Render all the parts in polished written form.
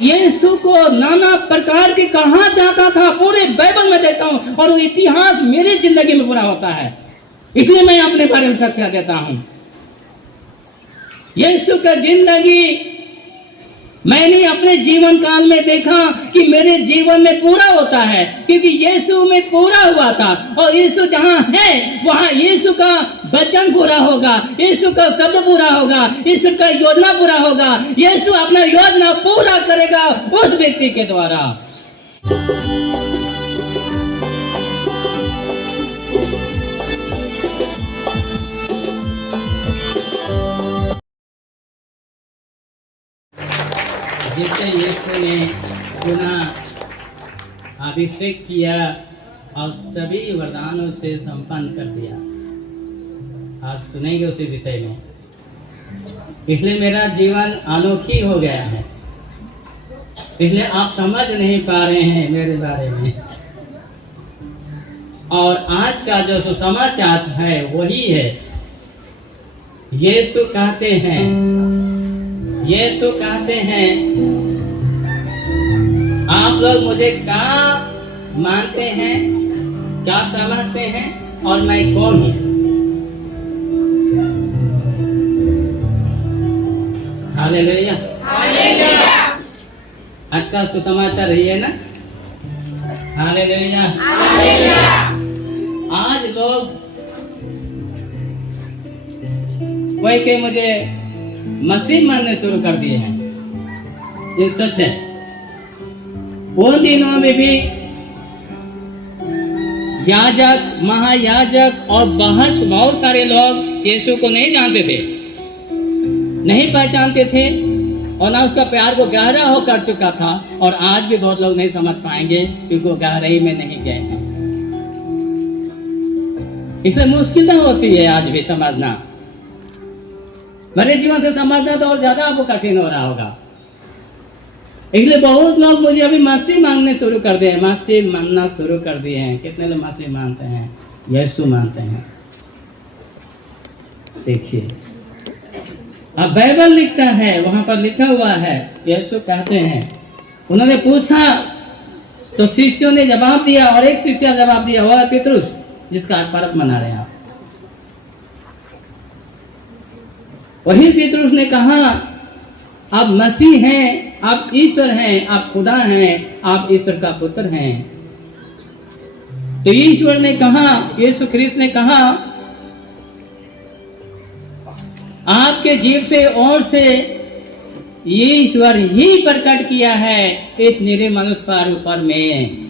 यीशु को नाना प्रकार के कहा जाता था, पूरे बाइबल में देखता हूं, और वो इतिहास मेरी जिंदगी में पूरा होता है, इसलिए मैं अपने बारे में साक्ष्य देता हूं। यीशु का जिंदगी मैंने अपने जीवन काल में देखा कि मेरे जीवन में पूरा होता है, क्योंकि यीशु में पूरा हुआ था, और यीशु जहां है वहां यीशु का वचन पूरा होगा, यीशु का शब्द पूरा होगा, यीशु का योजना पूरा होगा। यीशु अपना योजना पूरा करेगा उस व्यक्ति के द्वारा। जिससे यीशु ने पुनः अभिषेक किया और सभी वरदानों से संपन्न कर दिया। आप सुनेंगे उसी विषय में। इसलिए मेरा जीवन अनोखी हो गया है, इसलिए आप समझ नहीं पा रहे हैं मेरे बारे में। और आज का जो सुसमाचार है वही है। यीशु कहते हैं, यीशु कहते हैं, आप लोग मुझे क्या मानते हैं, क्या समझते हैं, और मैं कौन हूं? Hallelujah, hallelujah. आज का सुसमाचार यही है ना? Hallelujah, hallelujah. आज लोग कोई के मुझे मसीह मानने शुरू कर दिए हैं, ये सच है। उन दिनों में भी याजक, महायाजक और बहुत सारे लोग यीशु को नहीं जानते थे, नहीं पहचानते थे, और ना उसका प्यार को गहरा हो कर चुका था। और आज भी बहुत लोग नहीं समझ पाएंगे क्योंकि वो गहराई में नहीं गए हैं। इसलिए मुश्किल होती है आज भी समझना। मेरे जीवन से समझना तो और ज्यादा आपको कठिन हो रहा होगा। इसलिए बहुत लोग मुझे अभी मसीह मांगने शुरू कर दिए, मसीह मानना शुरू कर दिए हैं। कितने लोग मसीह मानते हैं? यीशु मानते हैं। देखिए, अब बाइबल लिखता है, वहां पर लिखा हुआ है, यीशु कहते हैं, उन्होंने पूछा तो शिष्यों ने जवाब दिया, और एक शिष्य जवाब दिया, वह पतरस, जिसका आज पर्व मना रहे हैं आप। वही पतरस ने कहा, आप मसीह हैं, आप ईश्वर हैं, आप खुदा हैं, आप ईश्वर का पुत्र हैं। तो ईश्वर ने कहा, यीशु ख्रिस्त ने कहा, आपके जीव से और से ईश्वर ही प्रकट किया है इस निरीह मनुष्य पर ऊपर में।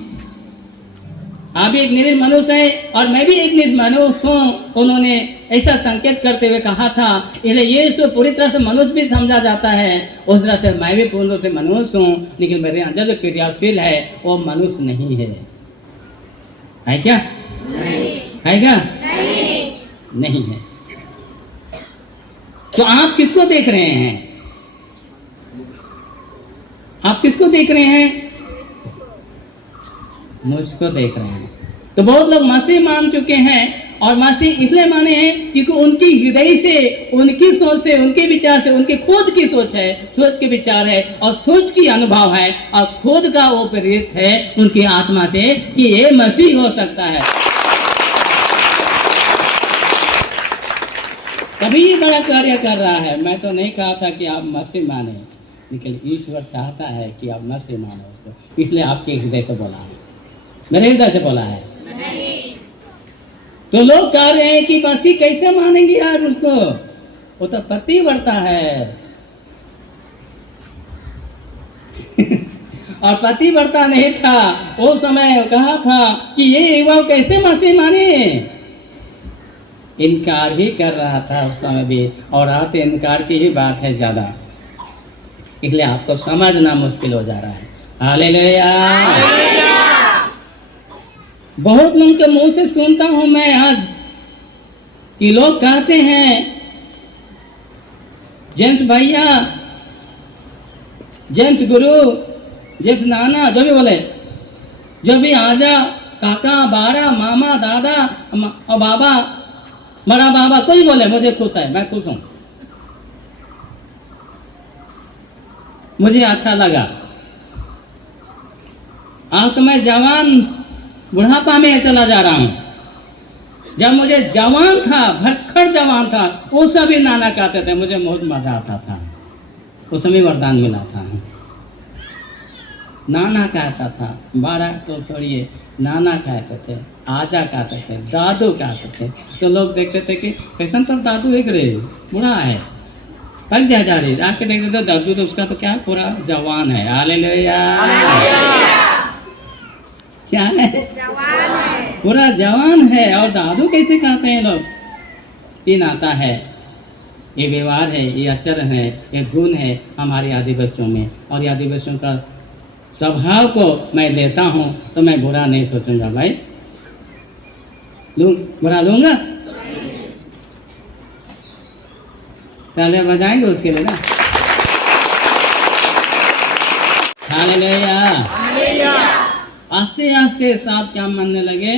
आप एक निरीह मनुष्य हैं और मैं भी एक निरीह मनुष्य हूँ। उन्होंने ऐसा संकेत करते हुए कहा था। इसलिए यीशु पूरी तरह से मनुष्य भी समझा जाता है, उस तरह से मैं भी पूर्ण रूप से मनुष्य हूँ, लेकिन मेरे अंदर जो क्रियाशील है वो मनुष्य नहीं है। है क्या? नहीं। है क्या? नहीं है। तो आप किसको देख रहे हैं? आप किसको देख रहे हैं? मुझको देख रहे हैं। तो बहुत लोग मसीह मान चुके हैं, और मसीह इसलिए माने हैं क्योंकि उनकी हृदय से, उनकी सोच से, उनके विचार से, उनकी खुद की सोच है, सोच के विचार है, और सोच की अनुभव है, और खुद का वो प्रेरित है उनकी आत्मा से कि ये मसीह हो सकता है। तभी बड़ा कार्य कर रहा है। मैं तो नहीं कहा था कि आप मसीह माने, लेकिन ईश्वर चाहता है कि आप मसीह माने उसको, इसलिए आपके हृदय से बोला है, मेरे हृदय से बोला है। तो लोग कह रहे हैं कि मसीह कैसे मानेंगे यार उसको, वो तो पतिव्रता है। और पतिव्रता नहीं था वो समय, कहा था कि ये युवा कैसे मसीह माने। इनकार ही कर रहा था उस समय भी, और आज इनकार की ही बात है ज्यादा, इसलिए आपको समझना मुश्किल हो जा रहा है। हालेलुया। बहुत लोगों के मुंह से सुनता हूं मैं आज कि लोग कहते हैं, जेम्स भैया, जेम्स गुरु, जेम्स नाना, जो भी बोले, जो भी आजा, काका, बाड़ा, मामा, दादा और बाबा, बड़ा बाबा, कोई बोले मुझे खुश है, मैं खुश हूं, मुझे अच्छा लगा। आज तो मैं जवान बुढ़ापा में चला जा रहा हूँ। जब मुझे जवान था, भरखड़ जवान था, उस समय नाना कहते थे, मुझे बहुत मजा आता था, उस समय वरदान मिला था। नाना कहता था, बड़ा तो छोड़िए, नाना कहते थे, आजा कहते थे, दादू कहते थे। तो लोग देखते थे कि कैसन तो दादू एक रे बूढ़ा है, पक जा रही, आके देखते तो दादू तो उसका तो क्या पूरा जवान है। हालेलुया, क्या है? जवान है, पूरा जवान है। और दादू कैसे कहते हैं लोग? तीन आता है, ये व्यवहार है, ये आचरण है, ये गुण है हमारे आदिवासियों में। और ये आदिवासियों का स्वभाव को मैं लेता हूँ तो मैं बुरा नहीं सोचूंगा। भाई बुरा लूंगा? तालियां बजाएंगे उसके लिए ना। हालेलुया। आस्ते आस्ते साहब क्या मानने लगे?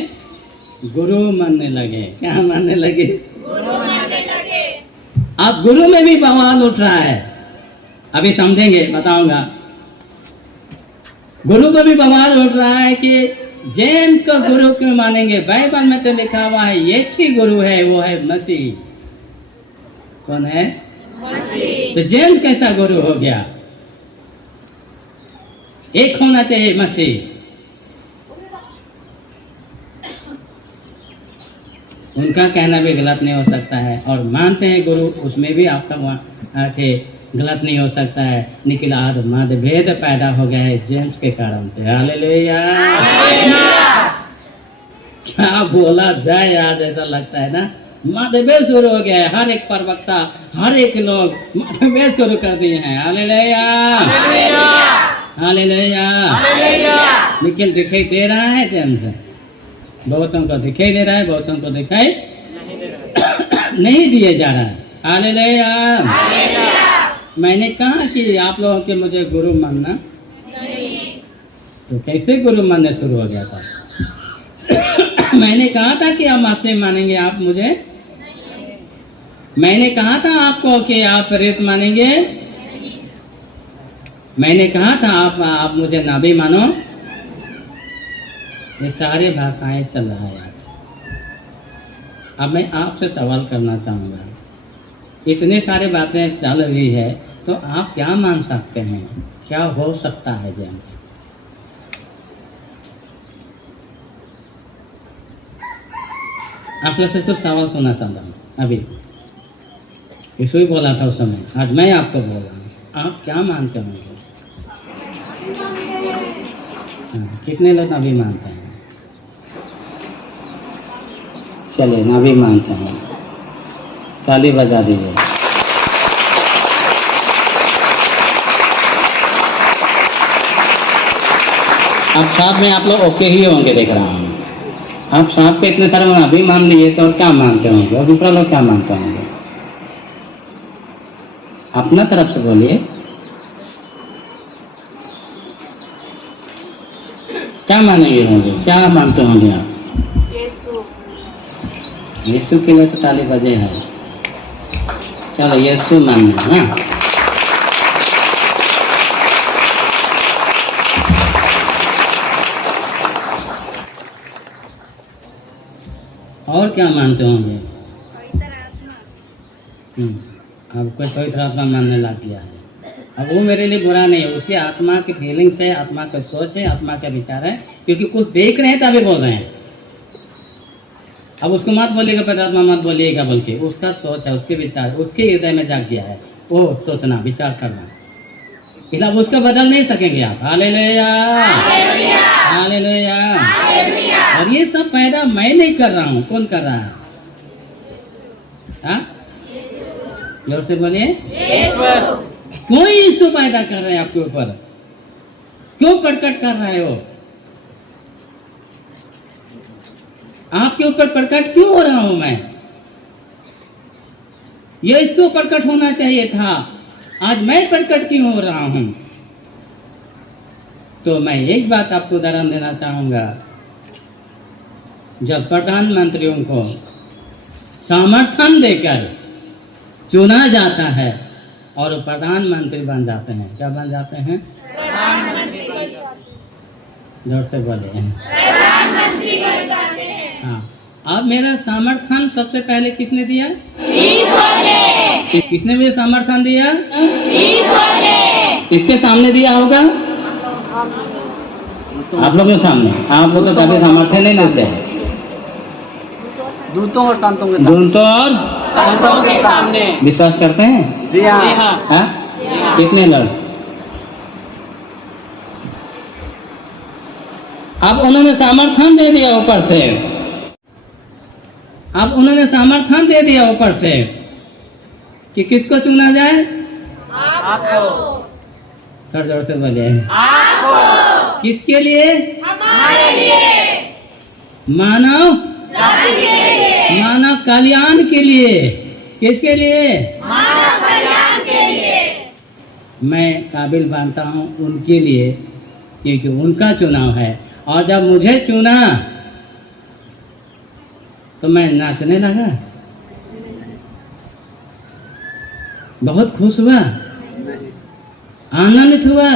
गुरु मानने लगे। क्या मानने लगे? गुरु मानने लगे। अब गुरु में भी बवाल उठ रहा है, अभी समझेंगे, बताऊंगा। गुरु पर भी बवाल उठ रहा है कि जैन को गुरु क्यों मानेंगे? बाइबल में तो लिखा हुआ है एक ही गुरु है, वो है मसीह। कौन है? मसीह। तो जैन कैसा गुरु हो गया? एक होना चाहिए मसीह। उनका कहना भी गलत नहीं हो सकता है, और मानते हैं गुरु, उसमें भी आपका वहाँ गलत नहीं हो सकता है। निकला मतभेद पैदा हो गया है जेम्स के कारण से। हालेलुया। क्या बोला जाए, आज ऐसा लगता है ना, मतभेद शुरू हो गया है। हर एक प्रवक्ता, हर एक लोग मतभेद शुरू कर दिए हैं। Hallelujah, hallelujah. लेकिन दिखाई दे रहा है जेम्स, बहुतों को दिखाई दे रहा है, बहुतों को दिखाई नहीं दिया जा रहा है। हालेलुया। मैंने कहा कि आप लोगों के मुझे गुरु मानना नहीं, तो कैसे गुरु मानने शुरू हो गया था? मैंने कहा था कि आप आपसे मानेंगे, आप मुझे नहीं। मैंने कहा था आपको कि आप रेत मानेंगे नहीं। मैंने कहा था आप मुझे नबी मानो। ये सारे भाषाएं चल रहा है आज। अब मैं आपसे सवाल करना चाहूँगा, इतने सारे बातें चल रही है तो आप क्या मान सकते हैं? क्या हो सकता है जेम्स? आप लोग से कुछ सवाल सुनना चाहता हूँ। अभी यीशु ही बोला था उस समय, आज मैं आपको बोल रहा हूँ, आप क्या मानते होंगे? कितने लोग नबी मानते हैं? चलिए नबी मानते हैं, ताली बजा दीजिए। अब साथ में आप लोग ओके ही होंगे, देख रहा हूँ। आप साथ पे इतने सारे नबी मान लिए तो क्या मानते होंगे? और दूसरा लोग क्या मानते होंगे? अपना तरफ से बोलिए, क्या मानेंगे होंगे? क्या मानते होंगे आप? यीशु के लिए तो ताली बजे है। चलो यीशु मानना है ना। और क्या मानते होंगे? अब कोई पवित्र आत्मा मानने लग गया है। अब वो मेरे लिए बुरा नहीं है, उसकी आत्मा की फीलिंग्स है, आत्मा का सोच है, आत्मा का विचार है, क्योंकि कुछ देख रहे हैं तभी बोल रहे हैं। अब उसको मत बोलिएगा पवित्र आत्मा मत बोलिएगा, बल्कि उसका सोच है, उसके विचार उसके हृदय में जाग गया है, वो सोचना विचार करना, इसलिए अब उसको बदल नहीं सकेंगे आप। Hallelujah, hallelujah. और ये सब पैदा मैं नहीं कर रहा हूँ, कौन कर रहा है? हाँ, जोर से बोलिए। कोई यीशु पैदा कर रहे हैं आपके ऊपर। क्यों प्रकट कर रहे हो? आपके ऊपर प्रकट क्यों हो रहा हूं मैं? यीशु प्रकट होना चाहिए था, आज मैं प्रकट क्यों हो रहा हूं? तो मैं एक बात आपको उदाहरण देना चाहूंगा। जब प्रधानमंत्रियों को समर्थन देकर चुना जाता है और प्रधानमंत्री बन जाते हैं, क्या बन जाते हैं? जोर से बोले। प्रधानमंत्री बन जाते हैं। हाँ, अब मेरा समर्थन सबसे पहले किसने दिया? ईश्वर ने। किसने मुझे समर्थन दिया? ईश्वर ने। किसके सामने दिया होगा? आप लोगों के सामने। आपको तो कभी समर्थन नहीं देते। दूतों और संतों के दूतों और संतों के सामने विश्वास करते हैं? जी हाँ। हाँ? कितने लोग? अब उन्होंने समर्थन दे दिया ऊपर से। अब उन्होंने समर्थन दे दिया ऊपर से कि किसको चुना जाए? आपको। थोड़ा जोर से बोलिए। आपको। किसके लिए? हमारे लिए। मानव जाति के लिए। मानव कल्याण के लिए। किसके लिए? मानव कल्याण के लिए। मैं काबिल मानता हूँ उनके लिए, क्योंकि उनका चुनाव है। और जब मुझे चुना तो मैं नाचने लगा, बहुत खुश हुआ, आनंदित हुआ।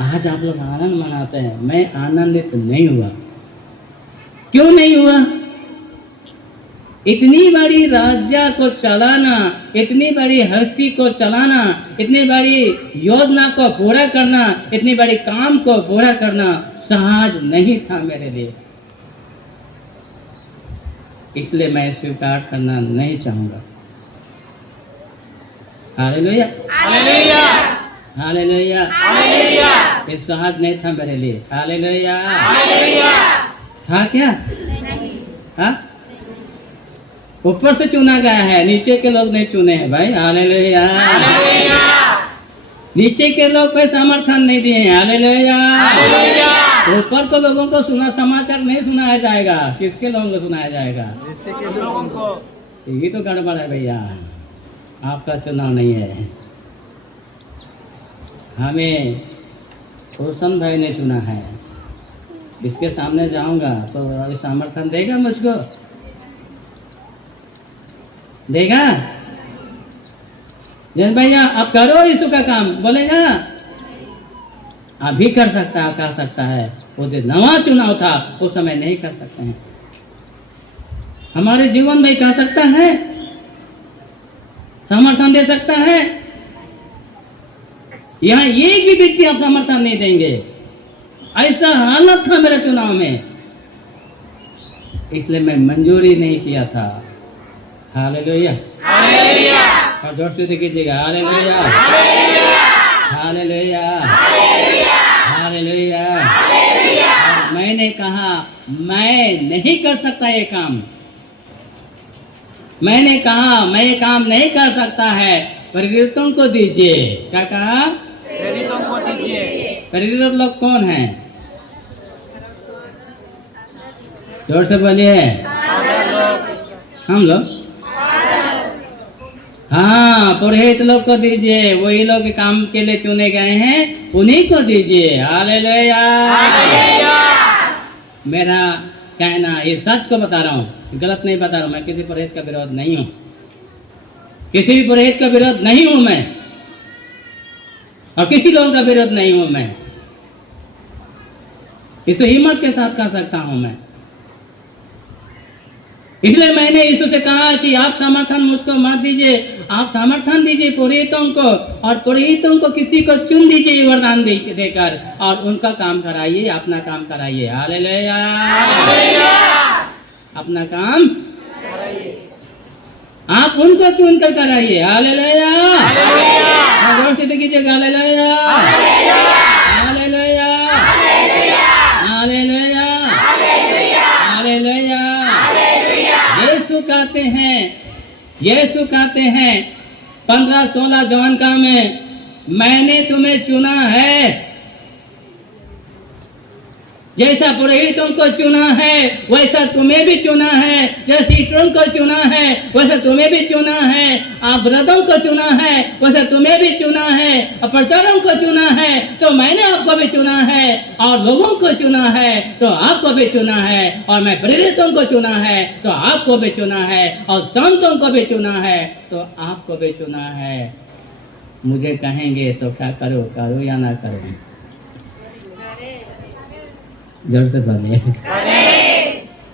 आज आप लोग आनंद मनाते हैं, मैं आनंदित नहीं हुआ। क्यों नहीं हुआ? इतनी बड़ी राज्य को चलाना, इतनी बड़ी हस्ती को चलाना, इतनी बड़ी योजना को पूरा करना, इतनी बड़ी काम को पूरा करना सहज नहीं था मेरे लिए। इसलिए मैं स्वीकार करना नहीं चाहूंगा। हालेलुया, हालेलुया, हालेलुया, हालेलुया, ये सहज नहीं था मेरे लिए। हालेलुया। हालेलुया। था क्या? हाँ, ऊपर से चुना गया है, नीचे के लोग नहीं चुने हैं भाई। हालेलुया, हालेलुया, नीचे के लोग कोई समर्थन नहीं दिए हैं। Hallelujah, hallelujah. ऊपर को लोगों को सुना समाचार नहीं सुनाया जाएगा, किसके लोगों को सुनाया जाएगा? नीचे के लोगों को। ये तो गड़बड़ है भैया, आपका चुनाव नहीं है। हमें रोशन भाई ने चुना है। इसके सामने जाऊंगा तो अभी समर्थन देगा मुझको? देगा? जैन भैया आप करो यीशु का काम, बोलेगा? अभी कर सकता है, कर सकता है। वो जो नवा चुनाव था उस समय नहीं कर सकते हैं। हमारे जीवन में कर सकता है, समर्थन दे सकता है। यहाँ एक भी व्यक्ति आप समर्थन नहीं देंगे। ऐसा हालत था मेरे चुनाव में, इसलिए मैं मंजूरी नहीं किया था। हालेलुया, हालेलुया, और जोर से कीजिएगा। Hallelujah, hallelujah, hallelujah. और मैंने कहा मैं नहीं कर सकता ये काम। मैंने कहा मैं ये काम नहीं कर सकता है, प्रेरितों को दीजिए। क्या कहा? प्रेरितों को दीजिए। प्रेरित लोग कौन हैं? जोर से बोलिए। हम लोग। हाँ, पुरोहित लोग को दीजिए। वही लोग काम के लिए चुने गए हैं, उन्हीं को दीजिए। हालेलुया। मेरा कहना, ये सच को बता रहा हूँ, गलत नहीं बता रहा हूँ। मैं किसी पुरोहित का विरोध नहीं हूँ, किसी भी पुरोहित का विरोध नहीं हूँ मैं, और किसी लोगों का विरोध नहीं हूँ मैं। इसे हिम्मत के साथ कर सकता हूँ मैं। इसलिए मैंने यीशु से कहा कि आप समर्थन मुझको मत दीजिए, आप समर्थन दीजिए पुरोहितों को, और पुरोहितों को किसी को चुन दीजिए वरदान देकर, और उनका काम कराइए, अपना काम कराइए। हालेलुया, अपना काम आप उनको चुन कर कराइए। हालेलुया, जोर से कीजिएगा। Hallelujah, hallelujah, hallelujah, hallelujah. Yeshu कहते हैं 15-16 जॉन का में, मैंने तुम्हें चुना है। जैसा पुरोहितों को चुना है वैसा तुम्हें भी चुना है, जैसा ईश्वरों को चुना है वैसा तुम्हें भी चुना है, अवरोधों को चुना है वैसा तुम्हें भी चुना है, प्रचारों को चुना है तो मैंने आपको भी चुना है, और लोगों को चुना है तो आपको भी चुना है, और मैं प्रेरितों को चुना है तो आपको भी चुना है, और संतों को भी चुना है तो आपको भी चुना है। मुझे कहेंगे तो क्या करो, करो या ना करो? जोर से बोले।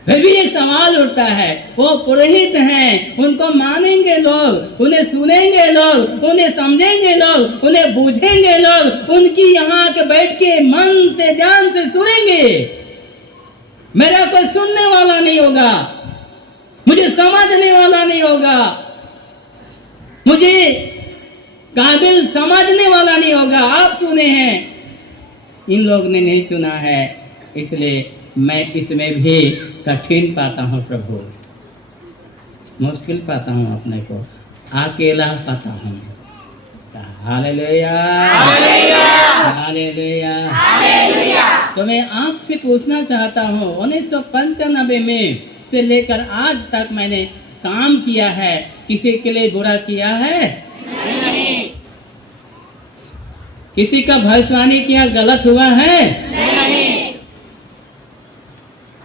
फिर भी एक सवाल उठता है, वो पुरोहित हैं, उनको मानेंगे लोग, उन्हें सुनेंगे लोग, उन्हें समझेंगे लोग, उन्हें बूझेंगे लोग, उनकी यहाँ के बैठ के मन से ध्यान से सुनेंगे। मेरा कोई सुनने वाला नहीं होगा, मुझे समझने वाला नहीं होगा, मुझे काबिल समझने वाला नहीं होगा। आप चुने हैं, इन लोग ने नहीं चुना है, इसलिए मैं इसमें भी कठिन पाता हूँ प्रभु, मुश्किल पाता हूँ, अपने को अकेला पाता हूँ। Hallelujah, hallelujah, hallelujah. तो मैं आपसे पूछना चाहता हूँ, 1995 में से लेकर आज तक मैंने काम किया है, किसी के लिए बुरा किया है? नहीं। किसी का भविष्यवाणी किया गलत हुआ है? नहीं।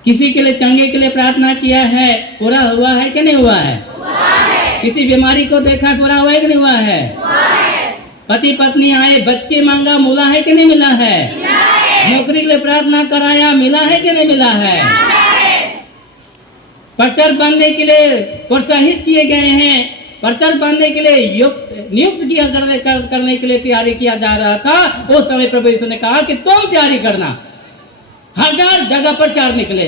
किसी के लिए चंगे के लिए प्रार्थना किया है, पूरा हुआ है कि नहीं हुआ है? किसी बीमारी को देखा, पूरा हुआ है कि नहीं हुआ है? पति पत्नी आए, बच्चे मांगा, मिला है कि नहीं मिला है? नौकरी के लिए प्रार्थना कराया, मिला है कि नहीं मिला है? प्रचार बनने के लिए प्रोत्साहित किए गए हैं, प्रचार बनने के लिए नियुक्त किया करने के लिए तैयारी किया जा रहा था। उस समय प्रभु यीशु ने कहा कि तुम तैयारी करना, 1000 जगह पर चार निकले,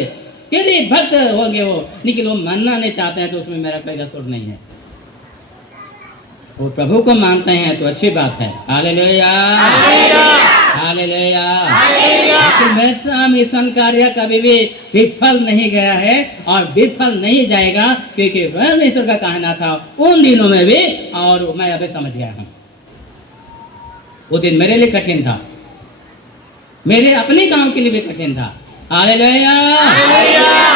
यदि भक्त होंगे वो, लेकिन वो मानना नहीं चाहते हैं तो उसमें मेरा कोई कसूर नहीं है। वो प्रभु को मानते हैं तो अच्छी बात है। Hallelujah, hallelujah. लेकिन वैसा मिशन कार्य कभी भी विफल नहीं गया है और विफल नहीं जाएगा, क्योंकि परमेश्वर का कहना था उन दिनों में भी, और मैं अभी समझ गया हूँ। वो दिन मेरे लिए कठिन था, मेरे अपने गांव के लिए भी कठिन था। हालेलुया।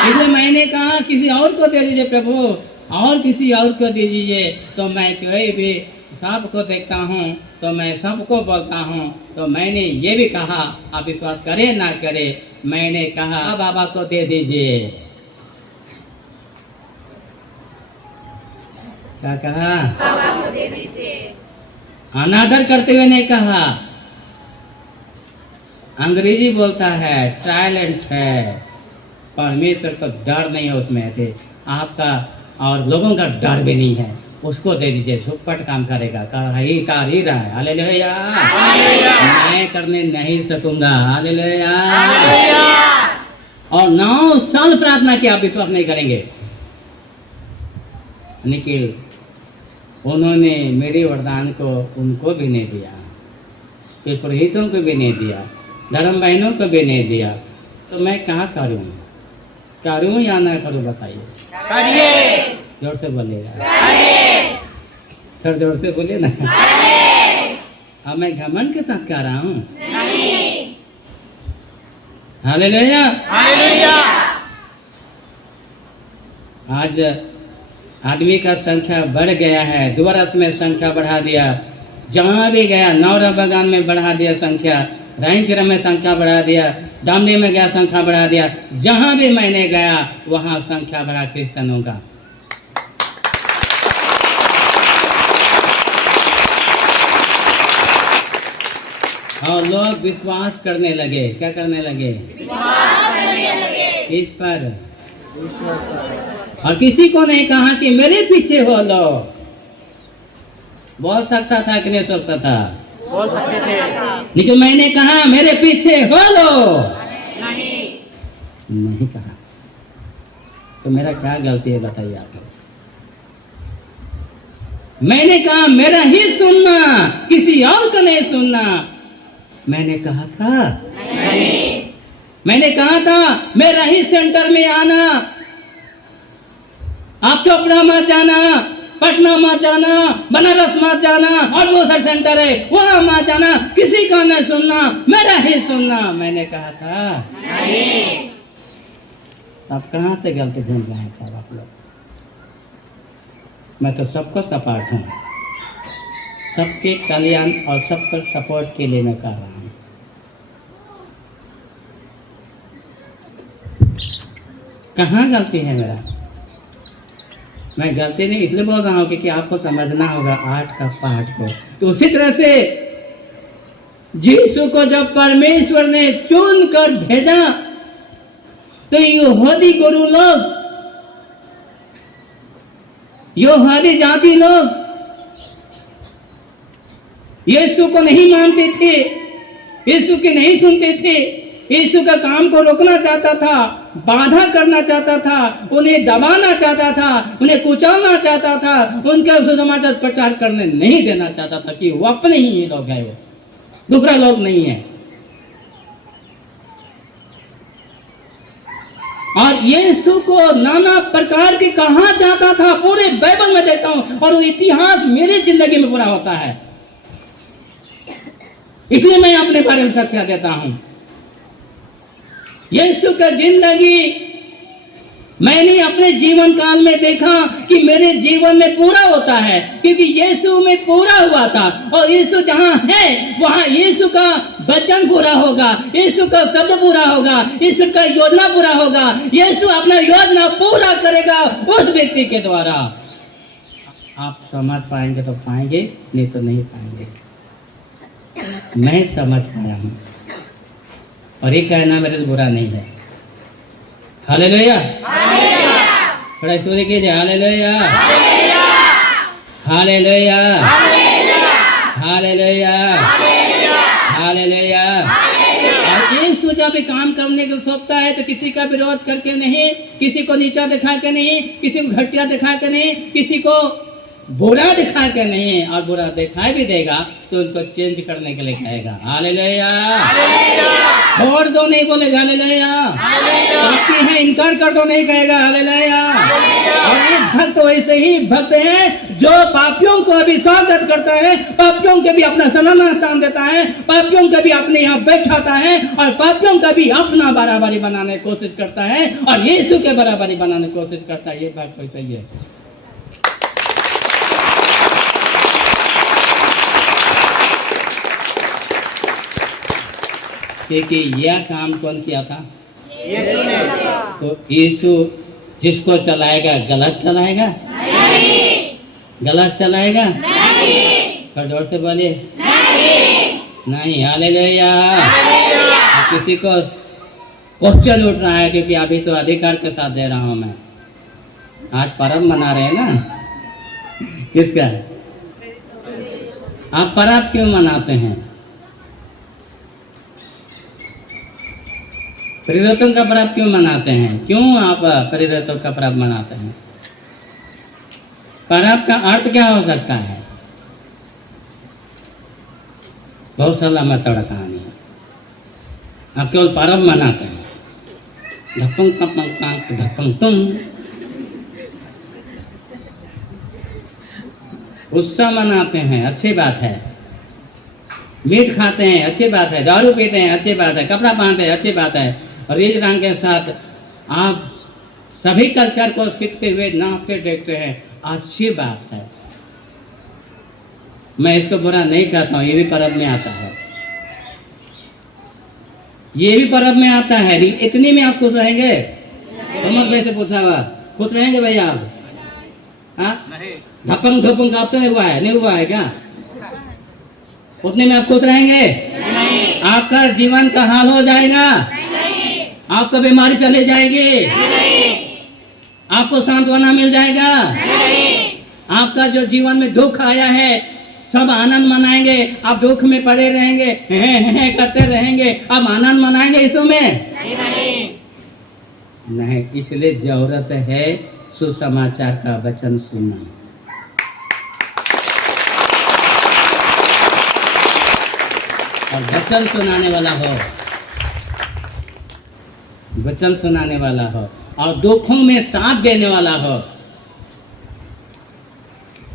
इसलिए मैंने कहा किसी और को दे दीजिए प्रभु, और किसी और को दे दीजिए। तो मैं कोई भी सबको देखता हूँ तो मैं सबको बोलता हूँ। तो मैंने ये भी कहा, आप विश्वास करें ना करें, मैंने कहा बाबा को दे दीजिए। क्या कहा? बाबा को दे दीजिए। अनादर करते हुए नहीं कहा। अंग्रेजी बोलता है टैलेंट है, परमेश्वर को डर नहीं है उसमें थे, आपका और लोगों का डर भी नहीं है, उसको दे दीजिए, झुकपट काम करेगा, कर ही रहा है। हालेलुया। मैं करने नहीं सकूंगा। हालेलुया। और 9 साल प्रार्थना की, आप विश्वास नहीं करेंगे, लेकिन उन्होंने मेरे वरदान को उनको भी नहीं दिया, कि पुरोहितों को भी नहीं दिया, धर्म बहनों को भी नहीं दिया। तो मैं क्या करूं? करूं या ना करूं बताइए? करिए। जोर से बोलिएगा, सर जोर से बोलिए ना। अब मैं घमंड के साथ कह रहा हूँ? Hallelujah, hallelujah. आज आदमी का संख्या बढ़ गया है, द्वारस में संख्या बढ़ा दिया, जहाँ भी गया, नौरा बागान में बढ़ा दिया संख्या, रायचूर में संख्या बढ़ा दिया, डामडी में गया संख्या बढ़ा दिया, जहां भी मैंने गया वहां संख्या बढ़ा क्रिश्चियनों का। और लोग विश्वास करने लगे। क्या करने लगे? इस पर। और किसी को नहीं कहा कि मेरे पीछे हो लो। बोल सकता था कि नहीं सकता था? बोल सकते थे, लेकिन मैंने कहा मेरे पीछे हो लो, नहीं कहा। तो मेरा क्या गलती है बताइए आप? मैंने कहा मेरा ही सुनना, किसी और का नहीं सुनना। मैंने कहा था नहीं। मैंने कहा था मेरा ही सेंटर में आना, आप चोपड़ा मत जाना, पटना मत जाना, बनारस मत जाना, और वो सर सेंटर है वहां मत जाना, किसी का नहीं सुनना, मेरा ही सुनना। मैंने कहा था नहीं। आप कहाँ से गलती ढूंढ रहे हैं साहब आप लोग? मैं तो सबको सपोर्ट हूँ, सबके कल्याण और सबको सपोर्ट के लिए मैं कर रहा हूँ। कहाँ गलती है मेरा? मैं गलती नहीं इसलिए बोल रहा हूँ क्योंकि आपको समझना होगा 8 का पाठ को। तो उसी तरह से यीशु को जब परमेश्वर ने चुन कर भेजा तो यहूदी गुरु लोग, यहूदी जाति लोग यीशु को नहीं मानते थे, यीशु के नहीं सुनते थे, यीशु का काम को रोकना चाहता था, बाधा करना चाहता था, उन्हें दबाना चाहता था, उन्हें कुचलना चाहता था, उनके सुसमाचार प्रचार करने नहीं देना चाहता था कि वो अपने ही लोग है, वो दूसरा लोग नहीं है। और यीशु को नाना प्रकार के कहा जाता था, पूरे बाइबल में देखता हूं और वो इतिहास मेरी जिंदगी में पूरा होता है, इसलिए मैं अपने बारे में साक्ष्य देता हूं। यीशु का जिंदगी मैंने अपने जीवन काल में देखा कि मेरे जीवन में पूरा होता है, क्योंकि यीशु में पूरा हुआ था। और यीशु जहां है वहां यीशु का वचन पूरा होगा, यीशु का शब्द पूरा होगा, यीशु का योजना पूरा होगा। यीशु अपना योजना पूरा करेगा उस व्यक्ति के द्वारा। आप समझ पाएंगे तो पाएंगे, नहीं तो नहीं पाएंगे। मैं समझ पाया हूं और ये कहना मेरे से बुरा नहीं है। हालेलुया, थोड़ा इसको देखिए, हालेलुया, हालेलुया, हालेलुया, हालेलुया। और यीशु जब भी काम करने को सोचता है तो किसी का विरोध करके नहीं, किसी को नीचा दिखा के नहीं, किसी को घटिया दिखा के नहीं, किसी को बुरा दिखा के नहीं, और बुरा दिखाई भी देगा तो उनको चेंज करने के लिए कहेगा। हालेलुया, छोड़ दो नहीं बोलेगा, हालेलुया, पापी है इनकार कर दो नहीं कहेगा, हालेलुया। और ये भक्त वैसे ही भक्त है जो पापियों को भी स्वागत करता है, पापियों के भी अपना सलाना स्थान देता है, पापियों के भी अपने यहाँ बैठाता है, और पापियों का भी अपना बराबरी बनाने की कोशिश करता है, और यीशु के बराबरी बनाने की कोशिश करता है। ये भक्त वैसे ही है। क्योंकि यह काम कौन किया था? यीशु ने। तो यीशु जिसको चलाएगा गलत चलाएगा? नहीं। गलत चलाएगा? नहीं। पर जोर से बोलिए, नहीं। हालेलुया। किसी को क्वेश्चन उठ रहा है क्योंकि अभी तो अधिकार के साथ दे रहा हूं मैं। आज पर्व मना रहे हैं ना, किसका? आप पर्व क्यों मनाते हैं? परिवर्तन का पर्व क्यों मनाते हैं? क्यों आप परिवर्तन का पर्व मनाते हैं? पर्व का अर्थ क्या हो सकता है? बहुत सा लंबा चौड़ा कहानी है। आप केवल पर्व मनाते हैं, धपंग धपंग धपंग तुम उत्सव मनाते हैं, अच्छी बात है। मीट खाते हैं, अच्छी बात है। दारू पीते हैं, अच्छी बात है। कपड़ा पहनते हैं, अच्छी बात है। और रील रंग के साथ आप सभी कल्चर को सीखते हुए नाचते देखते हैं, अच्छी बात है। मैं इसको बुरा नहीं कहता हूँ, ये भी पर्व में आता है, ये भी पर्व में आता है। इतनी में आप खुश रहेंगे? उमर भाई से पूछा हुआ, खुश रहेंगे भैया आप? हाँ, धपंग धपंग आपसे नहीं हुआ है? नहीं हुआ है क्या? उतने में आप खुश रहेंगे? नहीं। आपका जीवन का हाल हो जाएगा? नहीं। आपका बीमारी चले जाएगी? नहीं। आपको सांत्वना मिल जाएगा? नहीं। आपका जो जीवन में दुख आया है सब आनंद मनाएंगे, आप दुख में पड़े रहेंगे, हैं करते रहेंगे, आप आनंद मनाएंगे इसमें? नहीं। नहीं। इसलिए जरूरत है सुसमाचार का वचन सुनना। और वचन सुनाने वाला हो, वचन सुनाने वाला हो, और दुखों में साथ देने वाला हो।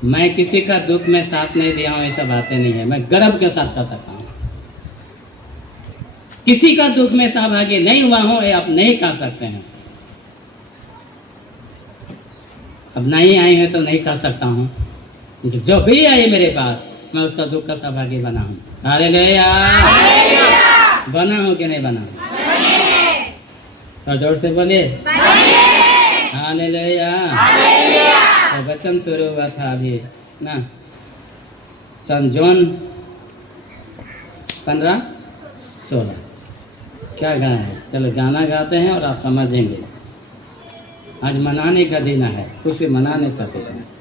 मैं किसी का दुख में साथ नहीं दिया हूं, ऐसा बातें नहीं है। मैं गर्व के साथ कर सकता हूं, किसी का दुख में सहभागी नहीं हुआ हूं, ये आप नहीं कर सकते हैं। अब नहीं आए हैं तो नहीं कर सकता हूं, जो भी आए मेरे पास मैं उसका दुख का सहभागी बना हूं। हालेलुया। बना हूं कि नहीं बना? तो जोर से बोलिए, हालेलुया। तो वचन शुरू हुआ था अभी ना, सन जॉन 15:16। क्या गाना है? चलो गाना गाते हैं और आप समझेंगे। आज मनाने का दिन है, खुशी मनाने का दिन है।